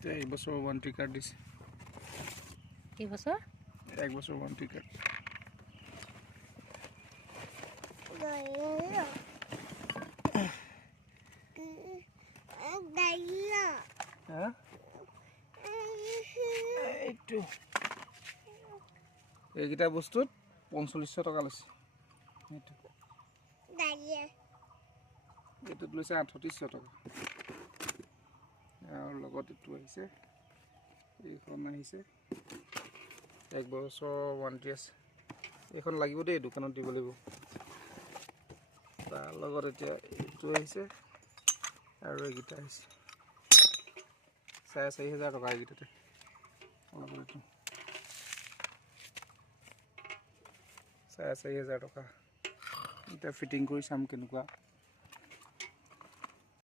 এতিয়া এই বছৰ ৱাৰেণ্টি কাৰ্ড দিছে। এই বছৰ 1 বছৰ ৱাৰেণ্টি কাৰ্ড। এইকেইটা বস্তুত 4500 টকা লৈছে। এইটোত লৈছে 3800 টকা। আৰু লগত এইটো আহিছে, এইখন আহিছে 1 বছৰ ৱাৰেণ্টি আছে। এইখন লাগিব দেই, দোকানত দিব লাগিব। তাৰ লগত এতিয়া এইটো আহিছে আৰু এইকেইটা আহিছে 4500 টকা। এইকেইটাতে অলপ এইটো 4500 টকা। এতিয়া ফিটিং কৰি চাম কেনেকুৱা।